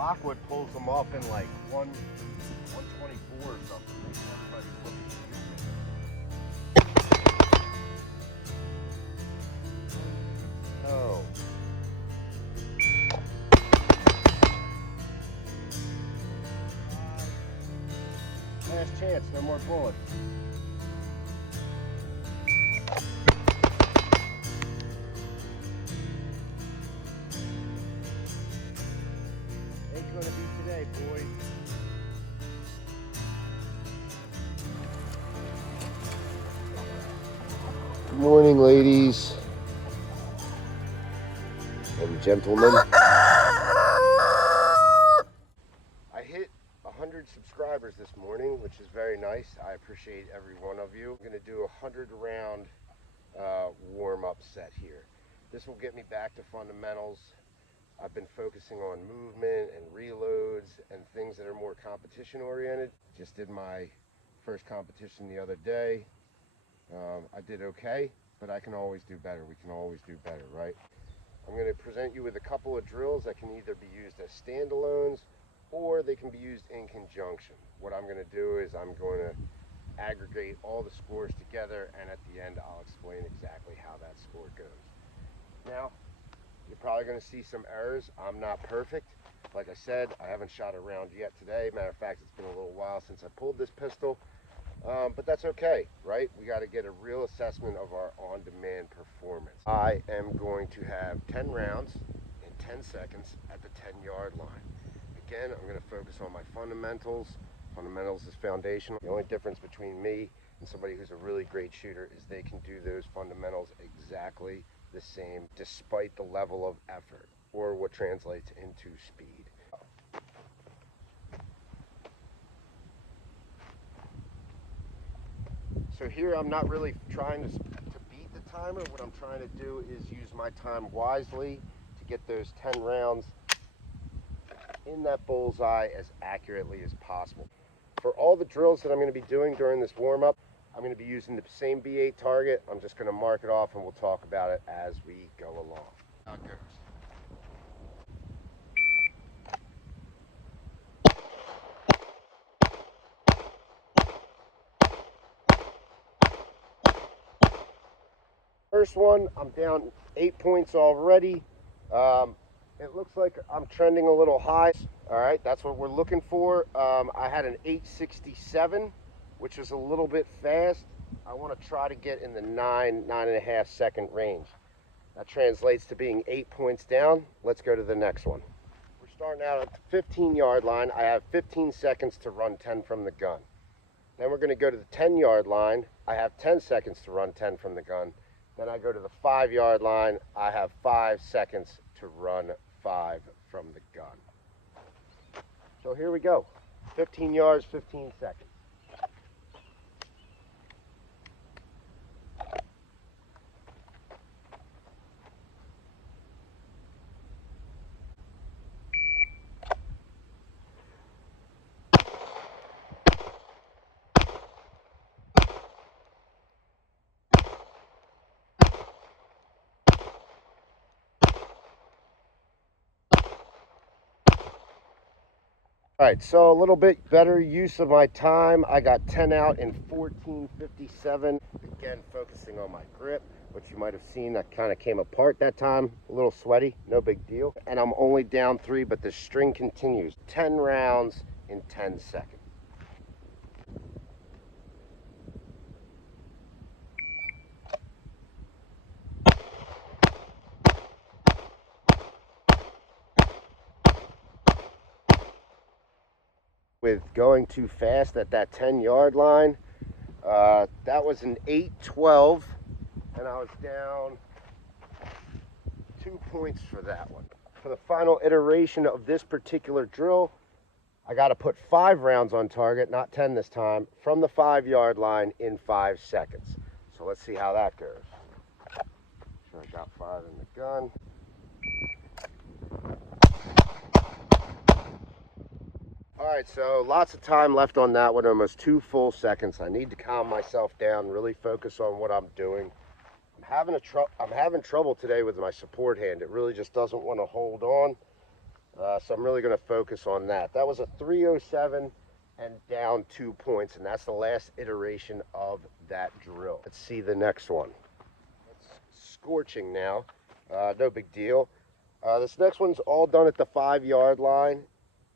Lockwood pulls them off in like 124 or something. Everybody's looking stupid. Oh. Last chance, no more bullets. Ain't gonna be today, boys. Good morning, ladies and gentlemen. I hit 100 subscribers this morning, which is very nice. I appreciate every one of you. I'm going to do a 100-round warm-up set here. This will get me back to fundamentals. I've been focusing on movement and reloads and things that are more competition oriented. Just did my first competition the other day. I did okay, but I can always do better. We can always do better, right? I'm going to present you with a couple of drills that can either be used as standalones or they can be used in conjunction. What I'm going to do is I'm going to aggregate all the scores together, and at the end I'll explain exactly how that score goes. Now, you're probably going to see some errors. I'm not perfect. Like I said, I haven't shot a round yet today. Matter of fact, it's been a little while since I pulled this pistol. But that's okay, right? We got to get a real assessment of our on-demand performance. I am going to have 10 rounds in 10 seconds at the 10-yard line. Again, I'm going to focus on my fundamentals. Fundamentals is foundational. The only difference between me and somebody who's a really great shooter is they can do those fundamentals exactly the same despite the level of effort, or what translates into speed. So here I'm not really trying to beat the timer. What I'm trying to do is use my time wisely to get those 10 rounds in that bullseye as accurately as possible. For all the drills that I'm going to be doing during this warm-up, I'm going to be using the same B8 target. I'm just going to mark it off and we'll talk about it as we go along. How it goes. First one, I'm down 8 points already. It looks like I'm trending a little high. All right, that's what we're looking for. I had an 867, which is a little bit fast. I want to try to get in the 9.5 second range. That translates to being 8 points down. Let's go to the next one. We're starting out at the 15-yard line. I have 15 seconds to run 10 from the gun. Then we're going to go to the 10-yard line. I have 10 seconds to run 10 from the gun. Then I go to the 5-yard line. I have 5 seconds to run 5 from the gun. So here we go. 15 yards, 15 seconds. All right, so a little bit better use of my time. I got 10 out in 14:57. Again, focusing on my grip, which you might have seen that kind of came apart that time. A little sweaty, no big deal. And I'm only down 3, but the string continues. 10 rounds in 10 seconds. With going too fast at that 10-yard line, that was an 8:12, and I was down 2 points for that one. For the final iteration of this particular drill, I got to put 5 rounds on target, not 10 this time, from the 5-yard line in 5 seconds. So let's see how that goes. Sure, I got 5 in the gun. All right, so lots of time left on that one, almost 2 full seconds. I need to calm myself down, really focus on what I'm doing. I'm having trouble today with my support hand. It really just doesn't want to hold on. So I'm really going to focus on that. That was a 307 and down 2 points, and that's the last iteration of that drill. Let's see the next one. It's scorching now. No big deal. This next one's all done at the 5-yard line,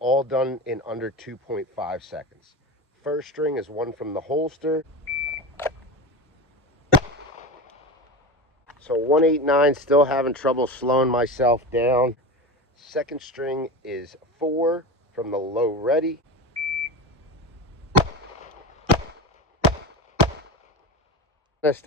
all done in under 2.5 seconds. First string is one from the holster. So 189, still having trouble slowing myself down. Second string is 4 from the low ready.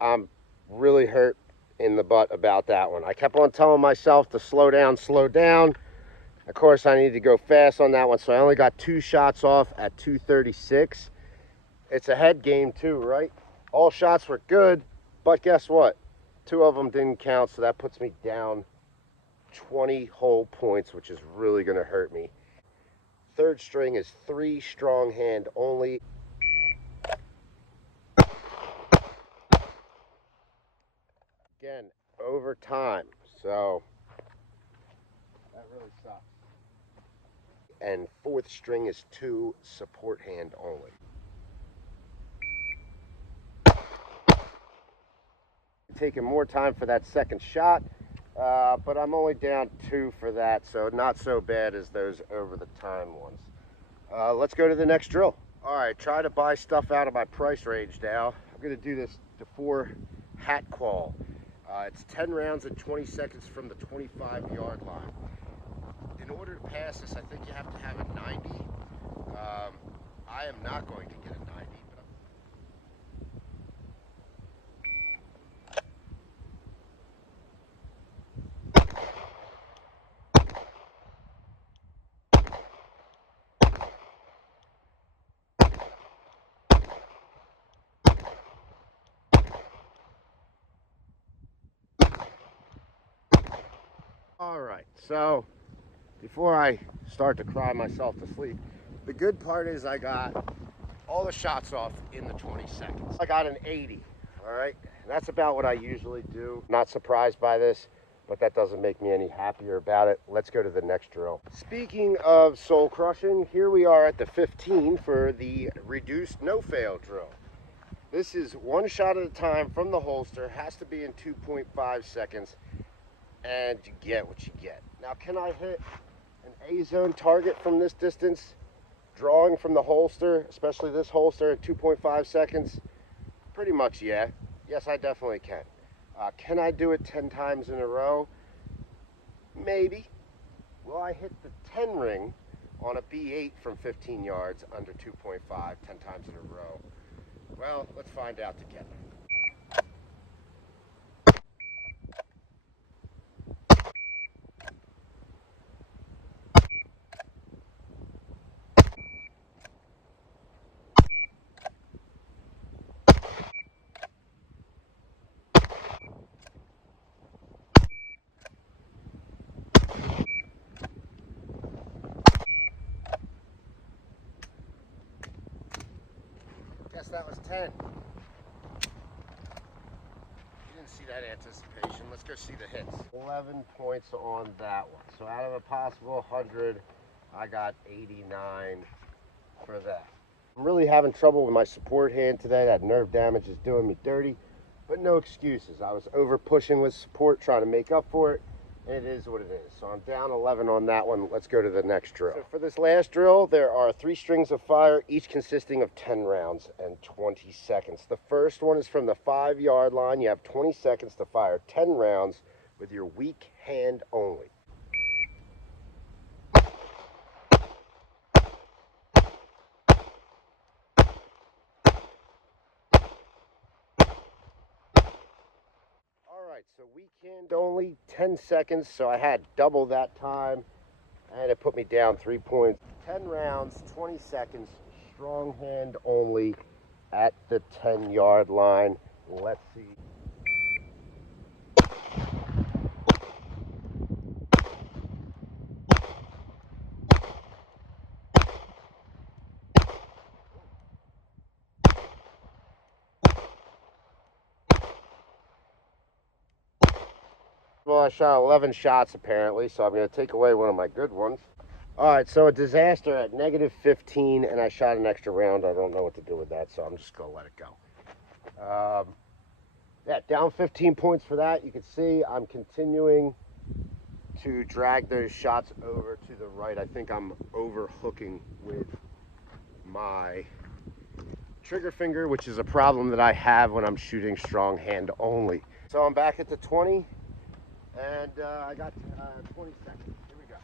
I'm really hurt in the butt about that one. I kept on telling myself to slow down, slow down. Of course, I need to go fast on that one, so I only got 2 shots off at 236. It's a head game too, right? All shots were good, but guess what? 2 of them didn't count, so that puts me down 20 whole points, which is really going to hurt me. Third string is 3 strong hand only. Again, over time, so that really sucks. And fourth string is 2 support hand only. Taking more time for that second shot, but I'm only down 2 for that, so not so bad as those over the time ones. Let's go to the next drill. All right, try to buy stuff out of my price range now. I'm going to do this DeFore hat call. It's 10 rounds in 20 seconds from the 25-yard line. In order to pass this, I think you have to have a 90. I am not going to get a 90. All right, so before I start to cry myself to sleep, the good part is I got all the shots off in the 20 seconds. I got an 80, all right? And that's about what I usually do. Not surprised by this, but that doesn't make me any happier about it. Let's go to the next drill. Speaking of soul crushing, here we are at the 15 for the reduced no fail drill. This is 1 shot at a time from the holster, has to be in 2.5 seconds. And you get what you get. Now, can I hit an A-zone target from this distance? Drawing from the holster, especially this holster, in 2.5 seconds? Pretty much, yeah. Yes, I definitely can. Can I do it 10 times in a row? Maybe. Will I hit the 10 ring on a B8 from 15 yards under 2.5 10 times in a row? Well, let's find out together. Guess that was 10. You didn't see that anticipation. Let's go see the hits. 11 points on that one. So out of a possible 100, I got 89 for that. I'm really having trouble with my support hand today. That nerve damage is doing me dirty, but no excuses. I was over pushing with support, trying to make up for it. It is what it is. So I'm down 11 on that one. Let's go to the next drill. So for this last drill, there are 3 strings of fire, each consisting of 10 rounds and 20 seconds. The first one is from the 5-yard line. You have 20 seconds to fire 10 rounds with your weak hand only. So weak hand only, 10 seconds, so I had double that time, and it put me down 3 points. 10 rounds, 20 seconds, strong hand only at the 10-yard line. Let's see. Well, I shot 11 shots apparently, so I'm going to take away one of my good ones. All right, so a disaster at -15, and I shot an extra round. I don't know what to do with that, so I'm just gonna let it go. Yeah, down 15 points for that. You can see I'm continuing to drag those shots over to the right. I think I'm overhooking with my trigger finger, which is a problem that I have when I'm shooting strong hand only. So I'm back at the 20, and I got 20 seconds. Here we go.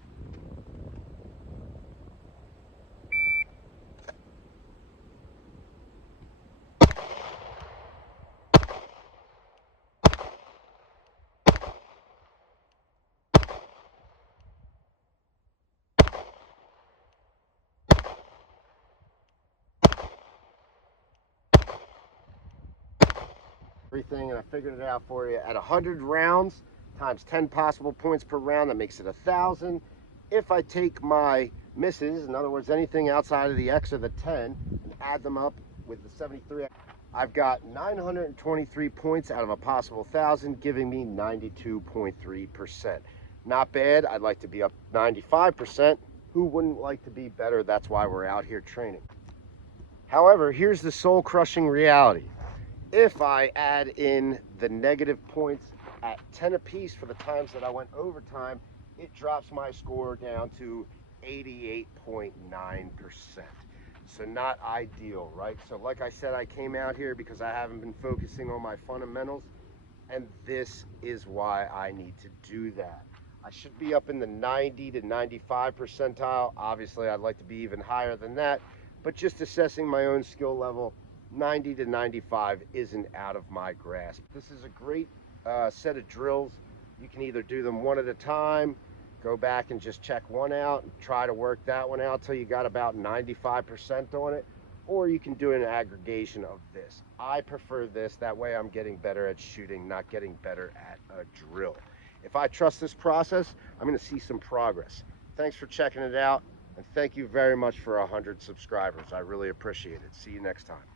Everything, and I figured it out for you. At 100 rounds times 10 possible points per round, that makes it 1,000. If I take my misses, in other words, anything outside of the X or the 10, and add them up with the 73, I've got 923 points out of a possible 1,000, giving me 92.3%. Not bad. I'd like to be up 95%. Who wouldn't like to be better? That's why we're out here training. However, here's the soul-crushing reality. If I add in the negative points at 10 apiece for the times that I went overtime, it drops my score down to 88.9%. So not ideal, right? So like I said, I came out here because I haven't been focusing on my fundamentals, and this is why I need to do that. I should be up in the 90 to 95 percentile. Obviously, I'd like to be even higher than that, but just assessing my own skill level, 90 to 95 isn't out of my grasp. This is a great set of drills. You can either do them one at a time, go back and just check one out and try to work that one out till you got about 95% on it, or you can do an aggregation of this. I prefer this. That way I'm getting better at shooting, not getting better at a drill. If I trust this process, I'm going to see some progress. Thanks for checking it out, and thank you very much for 100 subscribers. I really appreciate it. See you next time.